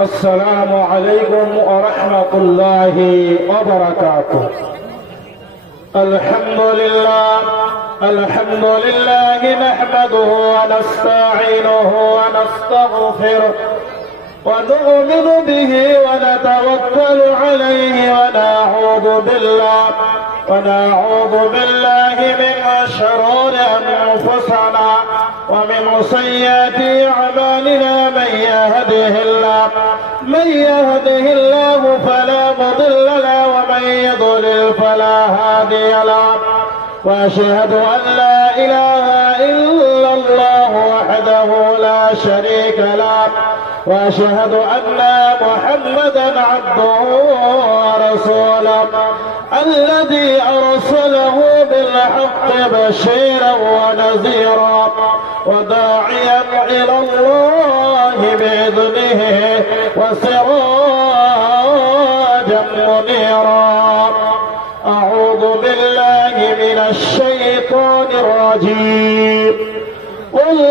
السلام عليكم ورحمة الله وبركاته. الحمد لله الحمد لله نحمده ونستعينه ونستغفره ونؤمن به ونتوكل عليه ونعوذ بالله ونعوذ بالله من شرور أنفسنا ومن سيئات أعمالنا من يهده الله من يهده الله فلا مضل له ومن يضلل فلا هادي له. وأشهد أن لا إله إلا الله وحده لا شريك له. وأشهد أن محمدا عبده ورسوله الذي أرسله بالحق بشيرا ونذيرا. وداعيا إلى الله بإذنه وسراجا منيرا. أعوذ بالله من الشيطان الرجيم. قل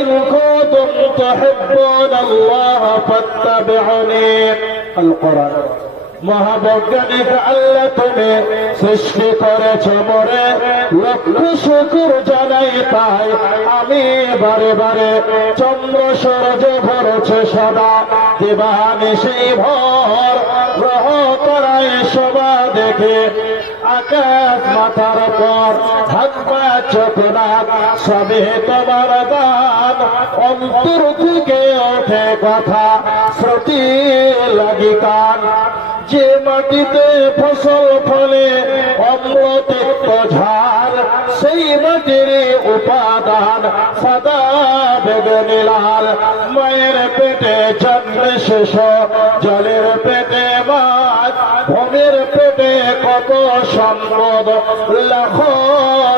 إن كنتم تحبون الله فاتبعوني. القرآن. মহাবৈজ্ঞানিক আল্লাহ তুমি সৃষ্টি করেছ মরে। লক্ষ শুকুর জানাই তাই আমি বারে বারে চন্দ্র সূর্য ভরছে সদা। দিবানি সেই ভর গ্রহ করায় সবা দেখে। আকাশ মাথার পর থাকবা চোখ নাক সবে তোমার দান অন্তর থেকে ওঠে কথা। শ্রুতি লাগি কান। যে মাটিতে ফসল ফলে অম্ল তিক্ত ঝাড়, সেই মাটির উপাদান সাদা বেগুনি লাল। মায়ের পেটে জন্মে শেষ, জলের পেটে কত সম্পদ লাখ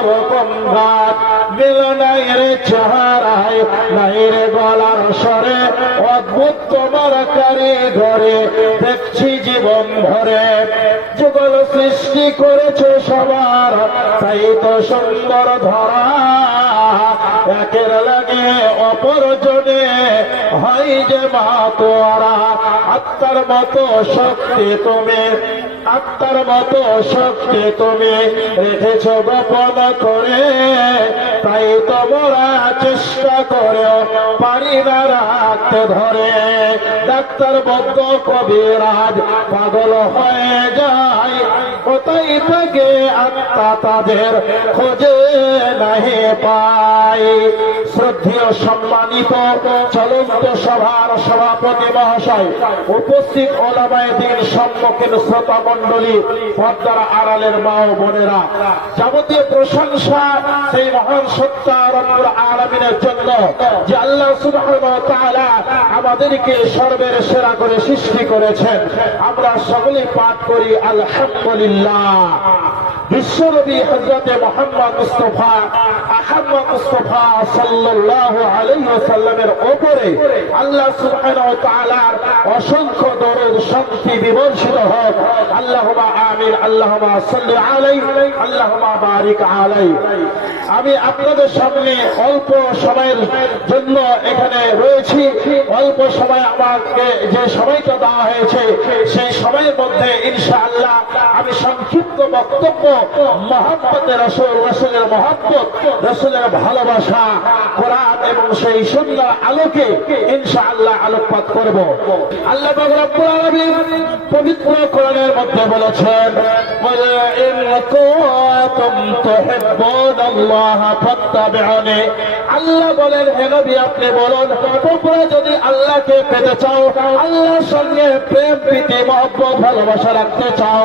রকম মিল নাই রে চেহারায়, নাই রে গলার স্বরে। অদ্ভুত তোমার কারিগরে দেখছি জীবন ভরে। যুগল সৃষ্টি করেছে সবার, তাই তো সুন্দর ধরা। একের লাগে অপরজনে হয় যে মা তোরা আত্মার মতো শক্তি তুমি। আত্মার মতো শক্তি তুমি রেখেছ গোপন করে, তাই তোমরা চেষ্টা করেও পারি না রাখতে ধরে। ডাক্তার বদ্ধ কবিরাজ পাগল হয়ে যায় কোথায় থেকে আত্মা তাদের খোঁজে নাহে পায়। শ্রদ্ধেয় সম্মানিত চলন্ত সভার সভাপতি মহাশয়, উপস্থিত ওলামায় দিন সম্মুখীন শ্রোতা মন্ডলী পদ্মার আড়ালের মা ও বোনেরা, যাবতীয় প্রশংসা সেই মহান সত্তা আলমিনের জন্য যে আল্লাহ সুবাহ আমাদেরকে সর্বের সেরা করে সৃষ্টি করেছেন। আমরা সকলে পাঠ করি আলহামদুলিল্লাহ। বিশ্বনবী হযরতে মুহাম্মদ মুস্তাফা আহমদ মুস্তাফা সাল্লাল্লাহু আলাইহি ওয়াসাল্লামের উপরে আল্লাহ সুবহানাহু ওয়া তাআলার অসংখ্য দরুদ, শান্তি বিবর্ষিত হোক। আল্লাহুম্মা আমিন, আল্লাহুম্মা সাল্লি আলাইহি, আল্লাহুম্মা বারিক আলাইহি। আমি আপনাদের সামনে অল্প সময়ের জন্য এখানে রয়েছি। অল্প সময় আমাকে যে সময়টা দেওয়া হয়েছে, সেই সময়ের মধ্যে ইনশাআল্লাহ আমি সংক্ষিপ্ত বক্তব্য মহাপতের রসুল, রসুলের মহাপত রসুলের ভালোবাসা, কোরআন এবং সেই সুন্দর আলোকে ইনশা আল্লাহ আলোকপাত করব। আল্লাহ রব্বুল পবিত্র কোরআনের মধ্যে বলেছেন ইন কুনতুম তুহিব্বুন আল্লাহ বলেন, হে নবী, আপনি বলুন, তোমরা যদি আল্লাহকে পেতে চাও, আল্লাহর সঙ্গে প্রেম, প্রীতি, মহব্বত, ভালোবাসা রাখতে চাও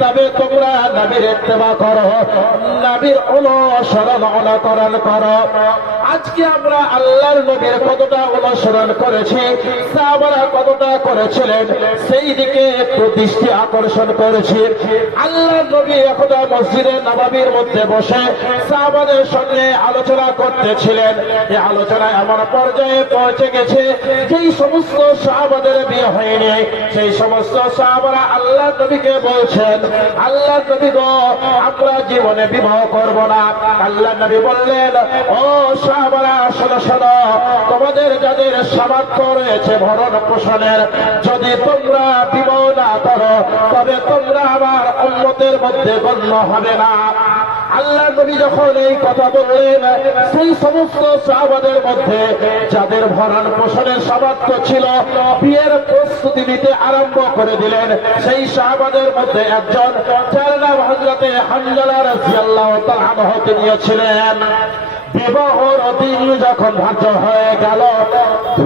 তবে তোমরা নবীর ইত্তেবা করো, নবীর অনুসরণ, অনুকরণ করো। আজকে আমরা আল্লাহর নবীর কতটা অনুসরণ করেছি, সাহাবারা কতটা করেছিলেন, সেই দিকে একটু দৃষ্টি আকর্ষণ করেছি। আল্লাহর নবী এখন মসজিদে নবাবির মধ্যে বসে সাহাবাদের সঙ্গে আলোচনা করতেছিলেন। এই আলোচনা এমন পর্যায়ে পৌঁছে গেছে যেই সমস্ত সাহাবাদের বিয়ে হয়নি। সেই সমস্ত সাহাবারা আল্লাহ নবীকে বলছেন আল্লাহ নবী গো, আমরা জীবনে বিবাহ করব না। আল্লাহ নবী বললেন, ও সাহাবারা, শোনো শোনো, তোমাদের যাদের সামর্থ্য রয়েছে ভরণ পোষণের, যদি তোমরা বিবাহ না করো, তবে তোমরা আমার উন্মতের মধ্যে গণ্য হবে না। আল্লাহ নবী যখন এই কথা বললেন, সেই সমস্ত সাহাবাদের মধ্যে যাদের ভরণ পোষণের সামর্থ্য ছিল, বিয়ের প্রস্তুতি নিতে আরম্ভ করে দিলেন। সেই সাহাবাদের মধ্যে একজন যার নাম হজরতে হানজালা হতে নিয়েছিলেন বিবাহর দিন যখন ধার্য হয়ে গেল,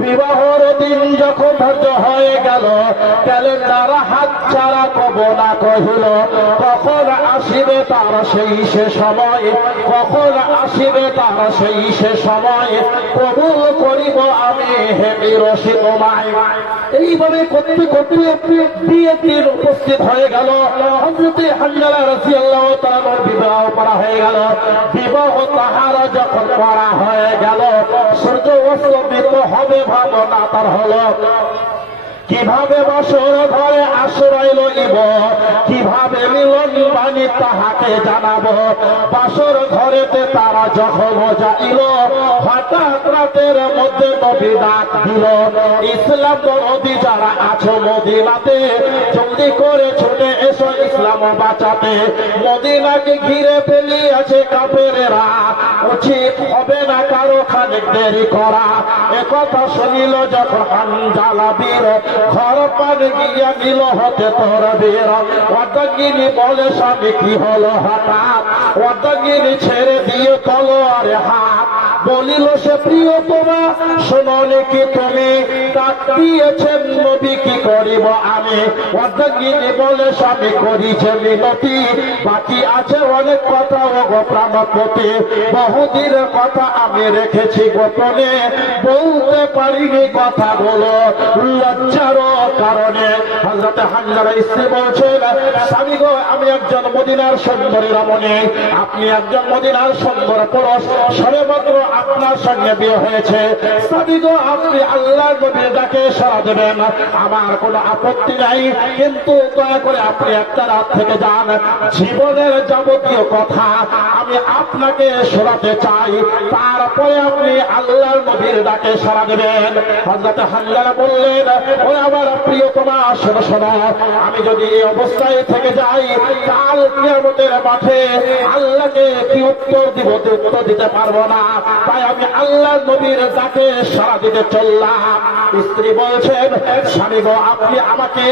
বিবাহর দিন যখন ধার্য হয়ে গেল, ক্যালেন্ডার হাত ছাড়া কব না কহিল, কখন আসিবে তার সেই সে সময়? কখন আসিবে তার সেই সে সময়? কবুল করিব আমি হে বিরসি তোমায়। এইভাবে করতে করতে বিয়ে দিন উপস্থিত হয়ে গেল। হজরতে হান্নালা রাজি আল্লাহ তার বিবাহ করা হয়ে গেল। বিবাহ তাহারা যখন করা হয়ে গেল। সূর্য অস্তমিত হবে ভাবনা তার হলো। কীভাবে বসর ঘরে আশ্রয় লইব? কীভাবে মিলন বাণী তাহাকে জানাব? বাসর ঘরেতে তারা যখন যাইল, হঠাৎ রাতের মধ্যে নবী ডাক দিল, ইসলাম নদী যারা আছো মদিনাতে জলদি করে ছুটে এসো ইসলাম বাঁচাতে। মদিনাকে ঘিরে ফেলিয়াছে কাপেরেরা উচিত হবে না কারও খানিক দেরি করা। একথা শুনিল যখন হানজালা ঘর পান গিয়া নিল হতে তোরা বেরা অর্ধগিনী বলে, স্বামী, কি হলো হঠাৎ? অর্ধগিনী ছেড়ে দিয়ে তলোয়ারে হাত বলিল, সে প্রিয় তোমা শোনি কি তুমি? ডাক দিয়েছেন নবী, কি করিব আমি? অর্ধগিনী বলে স্বামী করিছে মিনতি। বাকি আছে অনেক কথা ও গো প্রাণপতি। বহুদিনের কথা আমি রেখেছি গোপনে। বলতে পারিনি কথা বলো লজ্জার কারণে। হজরতে হাজারা স্ত্রী বলছেন স্বামী গো, আমি একজন মদিনার সুন্দরী রমণী আপনি একজন মদিনার সুন্দর পুরুষ। সবে আপনার সঙ্গে বিয়ে হয়েছে। স্বামী গো, আপনি আল্লাহ নবীর ডাকে সারা দেবেন। আমার কোনো আপত্তি নাই। কিন্তু দয়া করে আপনি একটা রাত থেকে যান। জীবনের যাবতীয় কথা আমি আপনাকে শোনাতে চাই। তারপরে আপনি আল্লাহর নবীর ডাকে সারা দেবেন। হজরত হাল্লারা বললেন ও আমার প্রিয়তমা শোনো শোনো, আমি যদি এই অবস্থায় থেকে যাই, কাল কিয়ামতের মাঠে আল্লাহকে কি উত্তর দিব উত্তর দিতে পারব না? তাই আমি আল্লাহ নবীর ডাকে সারা দিতে চললাম। স্ত্রী বলছেন, স্বামী গো, আপনি আমাকে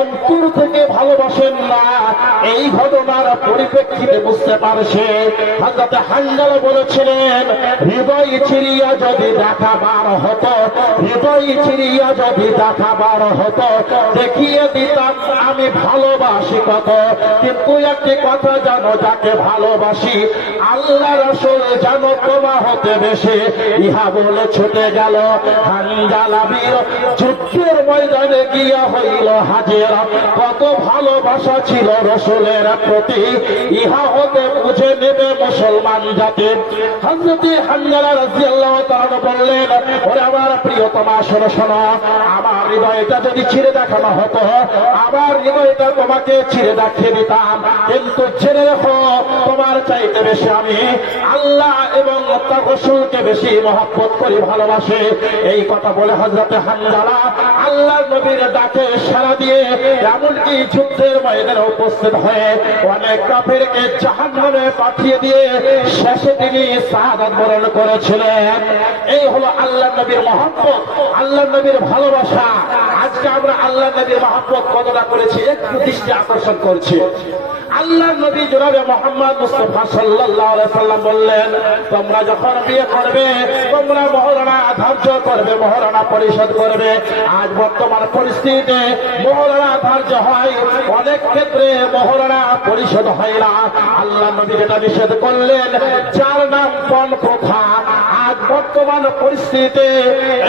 অন্তর থেকে ভালোবাসেন না। এই ঘটনার পরিপ্রেক্ষিতে বুঝতে পারছে। হজরত হাঙ্গাল বলেছিলেন, হৃদয় চিরিয়া যদি দেখাবার হতো, হৃদয় চিরিয়া যদি দেখাবার হতো দেখিয়ে দিতাম, আমি ভালোবাসি কত। কিন্তু একটি কথা জানো, যাকে ভালোবাসি, আল্লাহ রসুল জানো তোমা হতে বেশি, ইহা বলে ছুটে গেল যুদ্ধের ময়দানে গিয়া হইল হাজির। কত ভালোবাসা ছিল রসুলের প্রতি, ইহা হতে বুঝে নেবে মুসলমান জাতি। হজরতি হানজালা রাজিয়াল্লাহ তাআলা বললেন, ওরে আমার প্রিয়তমা, শোনো শোনো, আমার হৃদয়টা যদি ছিঁড়ে দেখানো আমার হৃদয়টা তোমাকে ছিঁড়ে দেখিয়ে দিতাম। কিন্তু ছেড়ে রেখো, তোমার চাইতে বেশি আমি আল্লাহ এবং রসুলকে বেশি মহব্বত করি, ভালোবাসে। এই কথা বলে হজরতে হানজালা আল্লাহ নবীর ডাকে সারা দিয়ে এমনকি যুদ্ধের ময়দানে উপস্থিত হয়ে অনেক কাফেরকে জাহান্নামে পাঠিয়ে দিয়ে শেষে তিনি শাহাদাত বরণ করেছিলেন। এই হলো আল্লাহ নবীর মহব্বত আল্লাহ নবীর ভালোবাসা। আজকে আমরা আল্লাহ নবীর মহব্বত কতটা করেছে একটু দৃষ্টি আকর্ষণ করছি। আল্লাহ নবী জনাবে মোহাম্মদ মুস্তফা আলাইহি সাল্লাম বললেন, তোমরা যখন বিয়ে করবে, তোমরা মহারণা ধার্য করবে, মহারণা পরিশোধ করবে। আজ বর্তমান পরিস্থিতিতে মহারণা ধার্য হয়, অনেক ক্ষেত্রে মহারণা পরিশোধ হয় না। আল্লাহ নবী যেটা নিষেধ করলেন, যার নাম পণ প্রথা। আজ বর্তমান পরিস্থিতিতে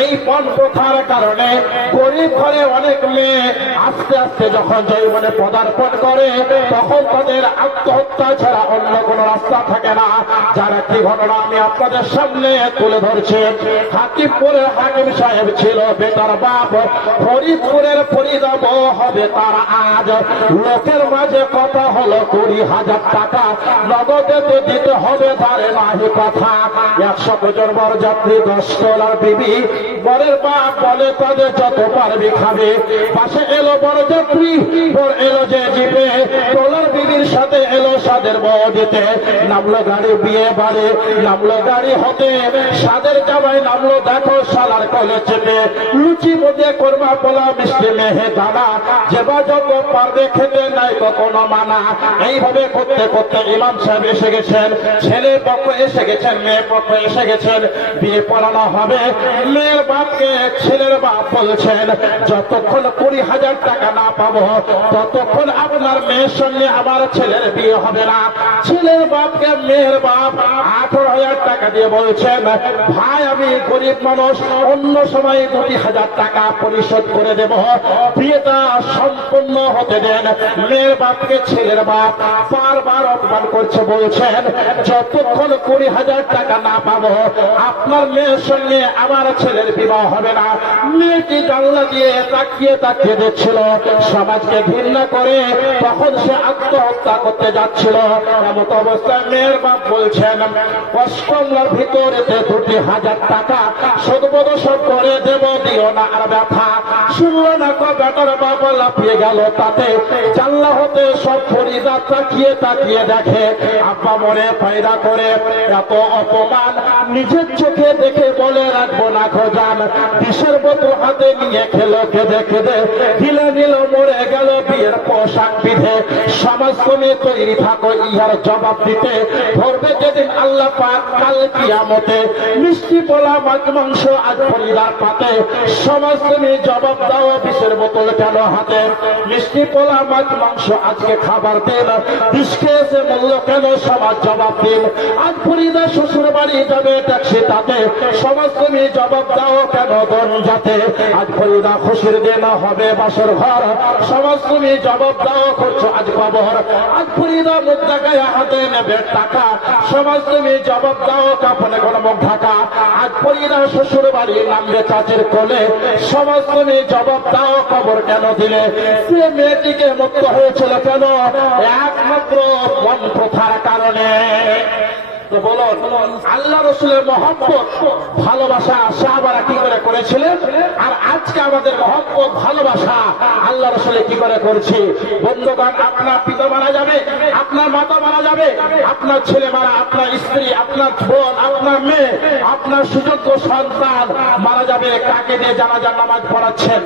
এই পণ প্রথার কারণে গরিব ঘরে অনেক মেয়ে আস্তে আস্তে যখন জৈবনে পদার্পণ করে, তখন তাদের আত্মহত্যা ছাড়া অন্য কোনো রাস্তা থাকে না। যার একটি ঘটনা আমি আপনাদের সামনে তুলে ধরছি। হাকিমপুরের হাকিম সাহেব ছিল বেতার বাপ। ফরিদপুরের ফরিদাব হবে তার আজ। লোকের মাঝে কথা হলো কুড়ি হাজার টাকা। নগদে তো দিতে হবে তার নাহি কথা। একশো জন বর যাত্রী, দশ ডলার বিবি। বরের বাপ বলে, তাদের যত পারবি খাবে। পাশে এলো বড় যাত্রী এলো যে জিপে। ডলার বিবির সাথে এলো সাদের বদিতে নামলো গাড়ি বিয়ে বাড়ি, নামলো গাড়ি হতে। সাদের জামাই নামলো, দেখো সালার কলে চেপে। লুচি মধ্যে করবা পোলা, মিষ্টি মেহে দানা। যেবা যত পারবে খেতে নাই কখনো মানা। এইভাবে করতে করতে ইমাম সাহেব এসে গেছেন। ছেলে পক্ষ এসে গেছেন মেয়ে পক্ষ এসে গেছেন। বিয়ে পড়ানো হবে। মেয়ের বাপকে ছেলের বাপ বলছেন, যতক্ষণ কুড়ি হাজার টাকা না পাবো, ততক্ষণ আপনার মেয়ের সঙ্গে আমার ছেলের বিয়ে হবে না। ছেলের বাপকে মেয়ের বাপ আঠারো হাজার টাকা দিয়ে বলছেন, ভাই, আমি গরিব মানুষ, অন্য সময় দুটি হাজার টাকা পরিশোধ করে দেব। বিয়েটা সম্পূর্ণ হতে দেন। মেয়ের বাপকে ছেলের বাপ বারবার অপমান করছে, বলছেন, যতক্ষণ কুড়ি হাজার টাকা না পাবো, আপনার মেয়ের সঙ্গে আমার ছেলের বিবাহ হবে না। মেয়েটি জানলা দিয়ে তাকিয়ে তাকিয়ে দেখছিল, সমাজকে ঘৃণা করে, তখন সে আত্মহত্যা করতে যাচ্ছিল। এমত অবস্থায় মেয়ের বাপ বলছেন, অষ্টমলার ভিতরেতে দুটি হাজার টাকা সদবদ সব করে দেব, দিও না আর ব্যথা। শুনলো না কো বেটার বাবা লাফিয়ে গেল তাতে। জানলা হতে সব ফরিদা তাকিয়ে তাকিয়ে দেখে। আব্বা মরে ফায়দা করে। এত অপমান নিজের চোখে দেখে বলে রাখব না খোঁজান বিষের বোতল হাতে নিয়ে খেলো কেঁদে কেঁদে। ঢিলে নিল মরে সমাজ তুমি তৈরি থাকো, ইহার জবাব দিতে ধরবে যেদিন আল্লাহ পাক, কাল কিয়ামতে। মিষ্টি পোলা, মাছ, মাংস আজ পরিবার পাতে। সমাজ তুমি জবাব দাও, বিষের বোতল কেন হাতে? মিষ্টি পোলা, মাছ, মাংস, আজকে খাবার দিন। বিষ খেয়েছে মূল্য কেন সমাজ জবাব দিন? আজ ফরিদা শ্বশুর বাড়ি যাবে ট্যাক্সি তাতে। সমাজ তুমি জবাব দাও, কেন দন যাতে? আজ ফরিদা খুশির দিন হবে বাসর ঘর। সমাজ তুমি জবাব দাও করছ আজ খবর আজ ফরিদা মুদ্রা গায়ে হাতে নেবে মুখ শ্বশুর বাড়ি নামবে চাচির কোলে। সমাজ তুমি জবাব দাও, খবর কেন দিলে? সে মেয়েটিকে মুক্ত হয়েছিল কেন? একমাত্র মন প্রথার কারণে। তো বলুন আল্লাহ রসুলের মহব্বত, ভালোবাসা সাহাবারা কি করে করেছিলেন? আর আজকে আমাদের মহব্বত, ভালোবাসা আল্লাহ রসুলে কি করে করছি? বন্ধুগণ, আপনার পিতা মারা যাবে, আপনার মাতা মারা যাবে, আপনার ছেলে মারা, আপনার স্ত্রী, আপনার বোন, আপনার মেয়ে, আপনার সুযোগ্য সন্তান মারা যাবে। কাকে দিয়ে জানাজার নামাজ পড়াচ্ছেন?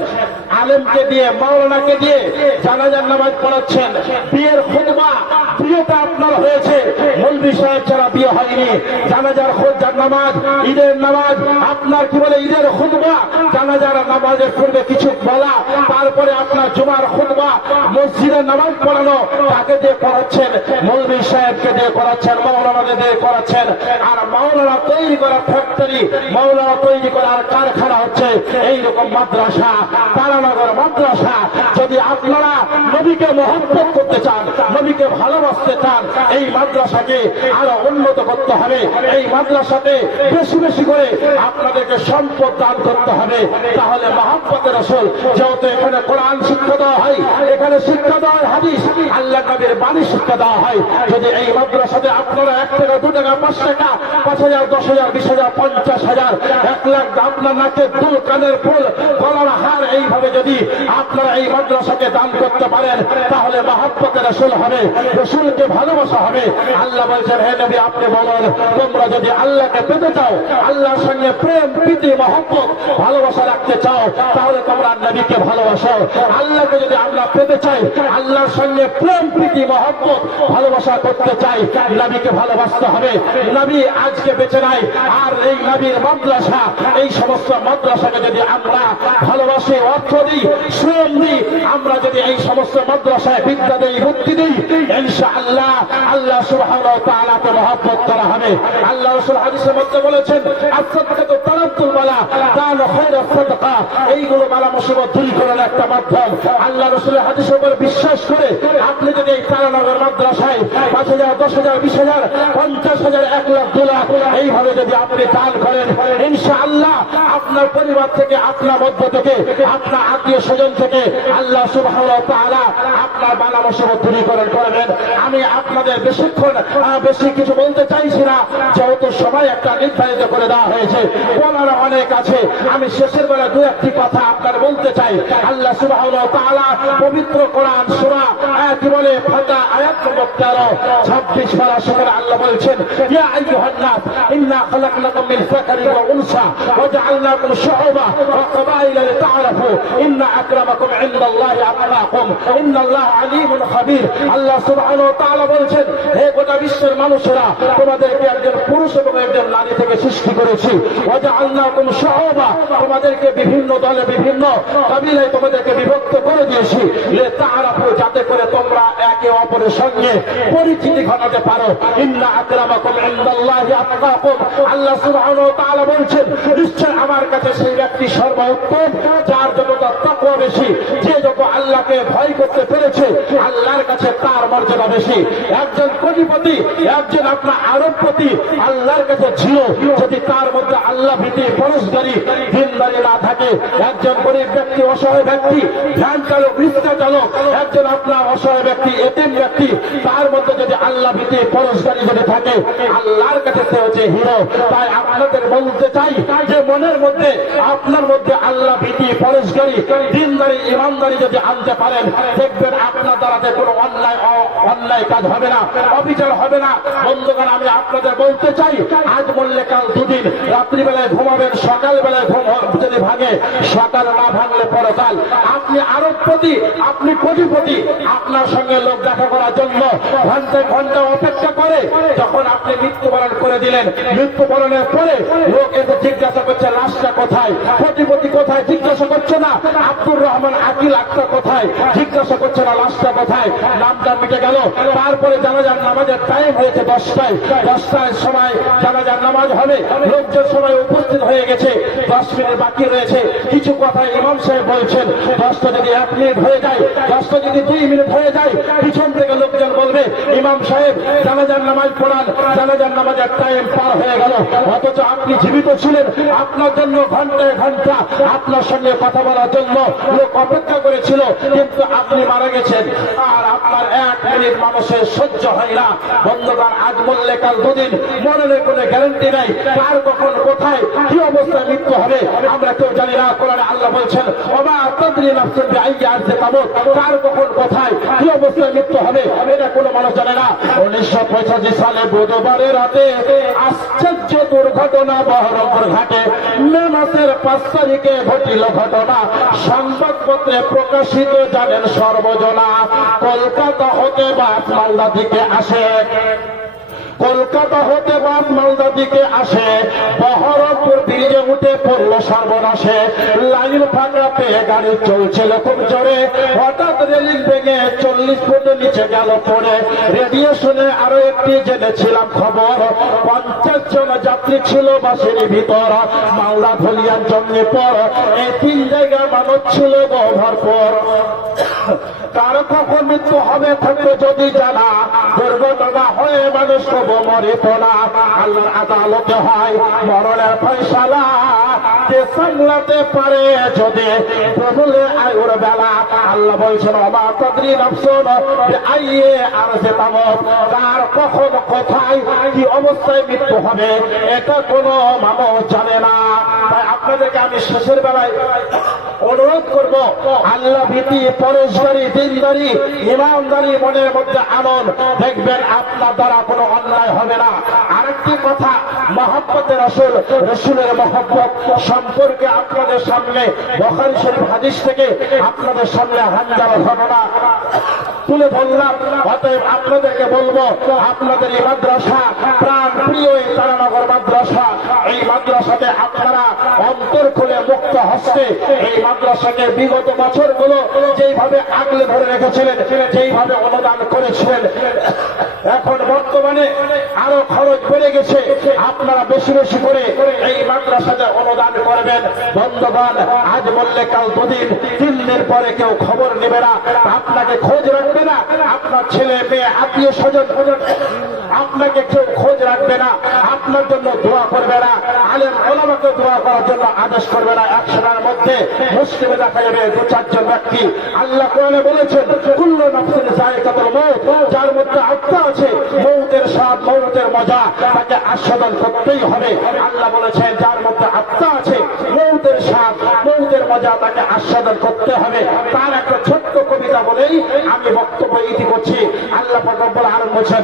আলেমকে দিয়ে, মাওলানাকে দিয়ে জানাজার নামাজ পড়াচ্ছেন। বিয়ের খুদবা বিয়েটা আপনার হয়েছে। মৌলবি সাহেব ছাড়া বিয়ে হয়নি, জানাজার খোঁজার নামাজ, ঈদের নামাজ, আপনার কি বলে ঈদের খুদবা জানাজার নামাজের পূর্বে কিছু বলা, তারপরে আপনার জুমার খুদবা মসজিদের নামাজ পড়ানো, তাকে দিয়ে করাচ্ছেন মৌলবি সাহেবকে দিয়ে করাচ্ছেন মাওলানাদের দিয়ে করাচ্ছেন আর মাওলানা তৈরি করা ফ্যাক্টরি মাওলানা তৈরি করার কারখানা হচ্ছে এইরকম মাদ্রাসা। তারানগর মাদ্রাসা। যদি আপনারা নবীকে মহব্বত করতে চান, নবীকে ভালোবাসতে চান, এই মাদ্রাসাকে আরও উন্নত করতে হবে। এই মাদ্রাসাতে বেশি বেশি করে আপনাদেরকে সম্পদ দান করতে হবে। তাহলে মহাব্বতের আসল যেহেতু এখানে কোরআন শিক্ষা দেওয়া হয়, এখানে শিক্ষা দেওয়া হাদিস, আল্লাহ নবীর বাণী শিক্ষা দেওয়া হয়। যদি এই মাদ্রাসাতে আপনারা এক টাকা, দু টাকা, পাঁচ টাকা, পাঁচ হাজার, দশ হাজার, বিশ হাজার, পঞ্চাশ হাজার, এক লাখ আপনার নাকের দুল কানের ফুল, গলার হার এইভাবে যদি আপনারা এই মাদ্রাসাকে দান করতে পারেন, তাহলে মহাব্বতের রসুল হবে, রসুলকে ভালোবাসা হবে। আল্লাহ বলছেন, হে নবী, আপনি বলেন, তোমরা যদি আল্লাহকে পেতে চাও, আল্লাহর সঙ্গে প্রেম, প্রীতি, মহব্বত, ভালোবাসা রাখতে চাও, তাহলে তোমরা নবীকে ভালোবাসো। আল্লাহকে যদি আমরা পেতে চাই, আল্লাহর সঙ্গে প্রেম, প্রীতি, মহব্বত, ভালোবাসা করতে চাই, নবীকে ভালোবাসতে হবে। নবী আজকে বেঁচে নাই, আর এই নবীর মাদ্রাসা, এই সমস্ত মাদ্রাসাকে যদি আমরা ভালোবাসি, অর্থ দিই শ্রম দিই আমরা যদি এই সমস্ত মাদ্রাসায় বিদ্যা দিই মুক্তি দিই, ইনশাআল্লাহ আল্লাহ সুবহানাহু ওয়া তাআলাকে করা হবে। আল্লাহ রাসূল হাদিসের মধ্যে বলেছেন দান সাদকা। এইগুলো মুসিবত দূর করার একটা মাধ্যম। আল্লাহ রসুলের উপর বিশ্বাস করে, আপনি যদি এই তারানগর মাদ্রাসায় পাঁচ হাজার, দশ হাজার, বিশ হাজার হাজার, এক লাখ, দু লাখ, এইভাবে যদি আপনি দান করেন, ইনশাআল্লাহ আপনার পরিবার থেকে, আপনার মধ্য থেকে, আপনার আত্মীয় স্বজন থেকে আল্লাহ সুবাহ আপনার বালা মুসিবত দূরীকরণ করবেন আমি আপনাদের বেশিক্ষণ বেশি কিছু বলতে চাইছি না। যেহেতু সবাই একটা নির্ধারিত করে দেওয়া হয়েছে। বলার অনেক আছে। আমি শেষের বেলা দু একটি কথা আপনার বলতে চাই। আল্লাহ সুবাহ পবিত্র কোরআন সূরা আয়াত বলে? ফাতা আয়াত নম্বর 13 26 পারা সেখানে আল্লাহ বলছেন, ইয়া ইন্না খালাকনাকুম মিন যাকারিন ওয়া উনসা, ওয়া জাআলনাকুম শুউবা ওয়া আতকাকুম ইন্নাল্লাহা আলীমুন খাবীর। আল্লাহ সুবহানাহু ওয়া তাআলা বলছেন, হে গোটা বিশ্বের মানুষেরা, তোমাদেরকে একজন পুরুষ এবং একজন নারী থেকে সৃষ্টি করেছি। ওয়া তোমাদেরকে বিভিন্ন দলে বিভিন্ন কাবিলায় তোমাদেরকে বিভক্ত করে দিয়েছি। যাতে করে তোমরা একে অপরের সঙ্গে পরিচিতি ঘটাতে পারো। ইন্না আকরামাকুম ইনদাল্লাহি আতকাকুম আল্লাহ সুবহানাহু ওয়া তাআলা নিশ্চয় আমার কাছে সেই ব্যক্তি সর্বোত্তম, যার যত বেশি। যে যত আল্লাহকে ভয় করতে পেরেছে, আল্লাহর কাছে তার মর্যাদা বেশি। একজন কোটিপতি, একজন আপনার আরবপতি, আল্লাহর কাছে যদি তার মধ্যে আল্লাহ ভীতি, পরশগারী, দিনদারি না থাকে, একজন গরিব ব্যক্তি, অসহায় ব্যক্তি, ভ্যান চালক, রিক্সা চালক, একজন আপনার অসহায় ব্যক্তি ব্যক্তি, তার মধ্যে যদি আল্লাহ ভীতি, পরশগারী যদি থাকে, আল্লাহর কাছে সে হচ্ছে হিরো। তাই আপনাদের বলতে চাই যে মনের মধ্যে, আপনার মধ্যে আল্লাহ ভীতি, পরশগারী দিনদারি, ইমানদারি যদি আনতে পারেন, দেখবেন আপনার দ্বারাতে কোনো অন্যায় অন্যায় কাজ হবে না, অবিচার হবে না। বন্ধুগণ, আমি আপনাদের বলতে চাই, আজ বললে কাল দুদিন, রাত্রিবেলায় ঘুমাবেন, সকালবেলায় ঘুম যদি ভাঙে, সকাল না ভাঙলে পরকাল আপনি আরবপতি, আপনি কোটিপতি, আপনার সঙ্গে লোক দেখা করার জন্য ঘন্টায় ঘণ্টা অপেক্ষা করে, যখন আপনি মৃত্যুবরণ করে দিলেন, মৃত্যুবরণের পরে লোক এসে জিজ্ঞাসা করছে লাশটা কোথায়? কোটিপতি কোথায়? জিজ্ঞাসা করছে না। আব্দুর রহমান আকিল আক্তার কোথায়? জিজ্ঞাসা করছে না লাশটা কোথায়? নামটা মিটে গেল। তারপরে জানাজার নামাজের টাইম হয়েছে দশটায়। দশটায় সময় জানাজার নামাজ হবে। লোকজন সবাই উপস্থিত হয়ে গেছে। দশ মিনিট বাকি রয়েছে। কিছু কথা ইমাম সাহেব বলছেন। দশটা যদি এক মিনিট হয়ে যায়, দশটা যদি দুই মিনিট হয়ে যায়, পিছন থেকে লোকজন বলবে, ইমাম সাহেব, জানাজার নামাজ পড়ান। জানাজার নামাজের টাইম পার হয়ে গেল। অথচ আপনি জীবিত ছিলেন। আপনার জন্য ঘন্টায় ঘণ্টা আপনার সঙ্গে কথা বলার জন্য লোক অপেক্ষা করেছিল, কিন্তু আপনি মারা গেছেন। আর আপনার এক মিনিট মানুষের সহ্য হয় না। বন্ধুগণ, আজ বললে কাল দুদিন মরণের কোনো গ্যারান্টি নাই। কার কখন, কোথায়, কি অবস্থায় মৃত্যু হবে, আমরা কেউ জানি না। কোরআনে আল্লাহ বলছেন, ওমা তদ্রি নাফসুন বিআইয়ি আরদিন তামুত। কার কখন, কোথায়, কি অবস্থায় মৃত্যু হবে, এটা কোনো মানুষ জানে না। উনিশশো পঁচাশি সালে বুধবারের রাতে আশ্চর্য দুর্ঘটনা বহরমপুর ঘাটে। মে মাসের পাঁচ তারিখে ঘটিল ঘটনা। সংবাদপত্রে প্রকাশিত জানেন সর্বজনা কলকাতা হতে বা মালদা থেকে আসে। কলকাতা হতে বাদ মালদা দিকে আসে, বহরমপুর ব্রিজে উঠে পড়ল সর্বনাশে। লাইন ফাঁকা পেয়ে গাড়ি চলছিল খুব জোরে। হঠাৎ রেলিং ভেঙে চল্লিশ ফুট নিচে গেল পড়ে। রেডিও শুনে আরও একটি জেনেছিলাম খবর, পঞ্চাশ জন যাত্রী ছিল বাসের ভিতর। মালদা ধলিয়ান জন্মে পর, এই তিন জায়গায় মানুষ ছিল ভরপুর কার কখন মৃত্যু হবে থাকবে যদি জানা, দুর্ঘটনা হয়ে মানুষ কব মরিত না আল্লাহর আদালতে হয়। মরণের ফয়সালা সামলাতে পারে যদি প্রবলে আয়ুর বেলা? আল্লাহ বলছেন অমা তদ্রি নফসুন আইয়ে আর সে কার কখন, কোথায়, কি অবস্থায় মৃত্যু হবে, এটা কোনো মানুষ জানে না। তাই আপনাদেরকে আমি শেষের বেলায় অনুরোধ করব, আল্লাহ ভীতি পরেশগারি দিনদারি, ইমানদারি মনের মধ্যে আনন্দ দেখবেন আপনার দ্বারা কোনো অন্যায় হবে না। আরেকটি কথা, মহব্বতের রসুল, রসুলের মহব্বত সম্পর্কে আপনাদের সামনে, বখারি শরীফ হাদিস থেকে আপনাদের সামনে হাজার ঘটনা তুলে ধরলাম। অতএব আপনাদেরকে বলব, আপনাদের এই মাদ্রাসা, প্রাণ প্রিয় এই তারানগর মাদ্রাসা, এই মাদ্রাসাতে আপনারা অন্তর হস্তে এই মাদ্রাসাকে বিগত বছরগুলো যেইভাবে আগলে ধরে রেখেছিলেন যেইভাবে অনুদান করেছিলেন এখন বর্তমানে আরও খরচ বেড়ে গেছে। আপনারা বেশি বেশি করে এই মাদ্রাসাতে অনুদান করবেন। বন্ধুগণ, আজ বললে কাল দুদিন তিন দিন পরে কেউ খবর নেবে না। আপনাকে খোঁজ রাখবে না। আপনার ছেলে, মেয়ে, আত্মীয় স্বজন, আপনাকে কেউ খোঁজ রাখবে না। আপনার জন্য দোয়া করবে না। আলেম ওলামাকে দোয়া করার জন্য আদেশ করবে না। একশোটার মধ্যে মুসলিমে দেখা যাবে দু, চারজন ব্যক্তি। আল্লাহ কোরআনে বলেছেন, কুল্লু নাফসিন যার মধ্যে আত্মা আছে মৌতের স্বাদ, মৌতের মজা, তাকে আস্বাদন করতেই হবে। আল্লাহ বলেছেন, যার মধ্যে আত্মা আছে, মৌতের স্বাদ, মৌতের মজা, তাকে আস্বাদন করতে হবে। তার একটা ছোট্ট কবিতা বলেই আমি বক্তব্য ইতি করছি। আল্লাহ বলে আলামিন বলেছেন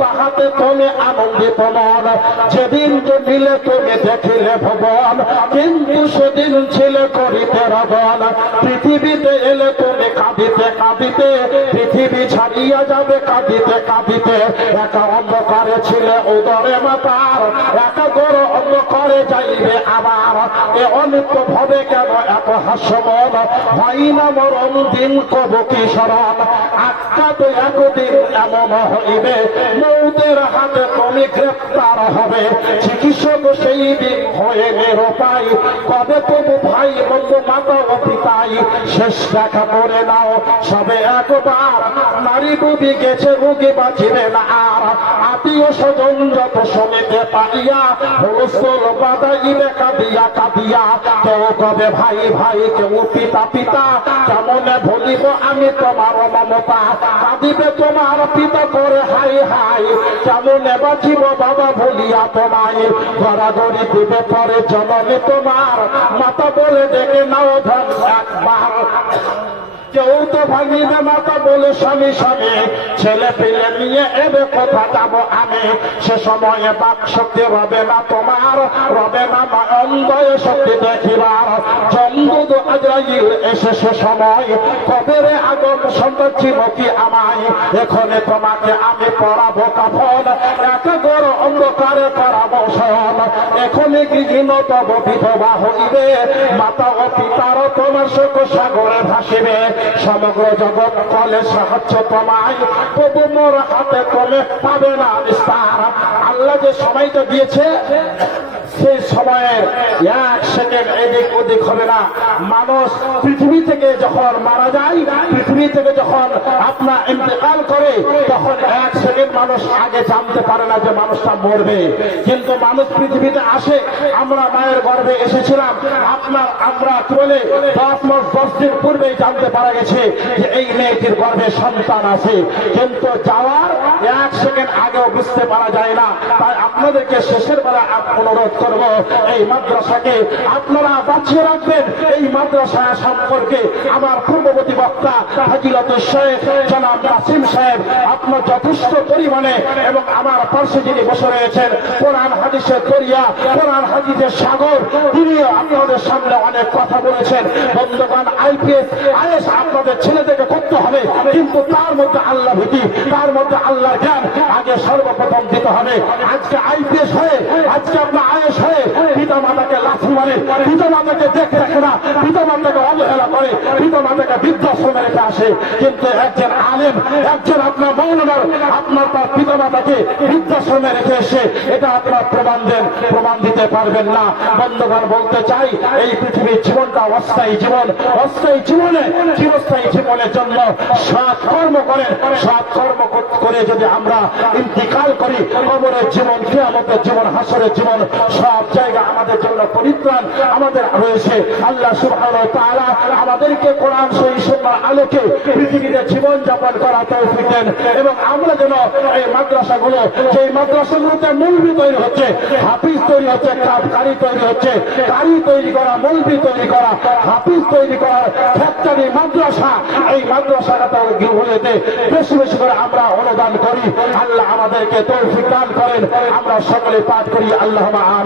তাহাতে তুমি আনন্দিত মন যেদিন জন্মিলে তুমি দেখিলে ভবন কিন্তু সেদিন ছিলে করিতে রবন পৃথিবীতে এলে তুমি কাঁদিতে কাঁদিতে, পৃথিবী ছাড়িয়া যাবে কাঁদিতে কাঁদিতে। একা অন্ধকারে ছিলে উদরে মাতার একা গড় অন্ধকারে যাইবে আবার। এ অনিত্য ভবে কেন এত হাস্যমন হয় না মরণ দিন কব কি স্মরণ? আত্মা তো একদিন এমন হইবে মৌতের হাতে তুমি গ্রেপ্তার হবে। চিকিৎসক সেই দিন হয়ে নিরপাই কবে তবু ভাই বন্ধু মাতা ও পিতাই শেষ দেখা করে নাও। সবে একবার নারী বুবি গেছে, রুগী বাঁচিবে না আর। আত্মীয় স্বজন যত সমিতে পাইয়া হুলস্থল বাদাইবে কাঁদিয়া কাঁদিয়া। কেউ কবে ভাই ভাই, কেউ পিতা পিতা, কেমনে ভুলিব আমি তোমার মমতা? কাঁদিবে তোমার পিতা করে হাই হাই কেমনে বাঁচিব বাবা ভুলিয়া তোমায় গড়াগড়ি দিবে পরে জনমে তোমার। মাতা বলে ডেকে নাও ধন একবার। কেউ তো ভাঙিবে মাতা বলে স্বামী স্বামী। ছেলে পেলে নিয়ে এবে কোথা যাব আমি। সে সময়ে বাক শক্তি রবে না তোমার, রবে না অন্ধয়ে শক্তি দেখিবার। চন্দুদ আজরাইল এসে সে সময় কবে রে আগম সন্তান কি আমায়। এখানে তোমাকে আমি পড়াবো কাফন এত গড় অন্ধকারে পড়াবো শয়ন এখনই গৃহীন তব বিধবা হইবে, মাতা ও পিতার তোমার শোক সাগরে ভাসিবে। সমগ্র জগৎ কলে সাহায্য তোমায়। তবু মোর হাতে কলে পাবে না নিস্তার। আল্লাহ যে সময়টা দিয়েছে সেই সময়ের এক সেকেন্ড এদিক ওদিক হবে না। মানুষ পৃথিবী থেকে যখন মারা যায়, পৃথিবী থেকে যখন আপনার ইন্তেকাল করে, তখন এক সেকেন্ড মানুষ আগে জানতে পারে না যে মানুষটা মরবে। কিন্তু মানুষ পৃথিবীতে আসে, আমরা মায়ের গর্ভে এসেছিলাম, আপনার আমরা বলে দশ মাস, দশ দিন পূর্বেই জানতে পারা গেছে যে এই মেয়েটির গর্ভে সন্তান আছে। কিন্তু যাওয়ার এক সেকেন্ড আগেও বুঝতে পারা যায় না। তাই আপনাদেরকে শেষের বেলা অনুরোধ করব এই মাদ্রাসাকে। আপনারা বাঁচিয়ে রাখবেন এই মাদ্রাসা সম্পর্কে আমার পূর্ববর্তী বক্তা হাজিলত শেখ জনাব নাসিম সাহেব। আপনার যথেষ্ট পরিমাণে এবং আমার পার্শ্বে যিনি বসে রয়েছেন, কোরআন হাদিসের দরিয়া, কোরআন হাদিসের সাগর, তিনিও আপনাদের সামনে অনেক কথা বলেছেন। বন্ধুগণ, আইপিএস, আইএস আপনাদের ছেলেদেরকে করতে হবে, কিন্তু তার মধ্যে আল্লাহ ভীতি, তার মধ্যে আল্লাহ জ্ঞান। আগে সর্বপ্রথম দিতে হবে। আজকে আইপিএস হয়ে, আজকে আপনার আইএস হয়ে পিতা মাতাকে লাথি মারে পিতা মাতাকে দেখে রাখে না পিতা মাতাকে অবহেলা করে পিতা মাতাকে বৃদ্ধাশ্রমে রেখে আসে। কিন্তু একজন আলেম, একজন আপনার মৌলনার আপনার তার পিতা মাতাকে বৃদ্ধাশ্রমে রেখে এসে এটা আপনার প্রমাণ দেন, প্রমাণ দিতে পারবেন না। বন্ধুগণ, বলতে চাই, এই পৃথিবীর জীবনটা অস্থায়ী জীবন। অস্থায়ী জীবনে, চিরস্থায়ী জীবনের জন্য সৎ কর্ম করেন। সৎ কর্ম করে যদি আমরা ইন্তিকাল করি, কবরের জীবন, কিয়ামতের জীবন, হাসরের জীবন সব জায়গা আমাদের জন্য পরিত্রাণ আমাদের রয়েছে আল্লাহ ওয়া তাআলা আমাদেরকে কোরআন, সহি সুন্নাহর আলোকে পৃথিবীতে জীবন যাপন করা তৌফিক দেন। এবং আমরা যেন এই মাদ্রাসাগুলো যেই মাদ্রাসাগুলোতে মৌলবি তৈরি হচ্ছে, হাফিজ তৈরি হচ্ছে কারি তৈরি হচ্ছে, কারি তৈরি করা, মৌলবি তৈরি করা, হাফিজ তৈরি করা, ফ্যাক্টরি, মাদ্রাসা, এই মাদ্রাসাটা গুলোতে বেশি বেশি করে আমরা অনুদান করি। আল্লাহ আমাদেরকে তৌফিক দান করেন। আমরা সকলে পাঠ করি আল্লাহ আমিন।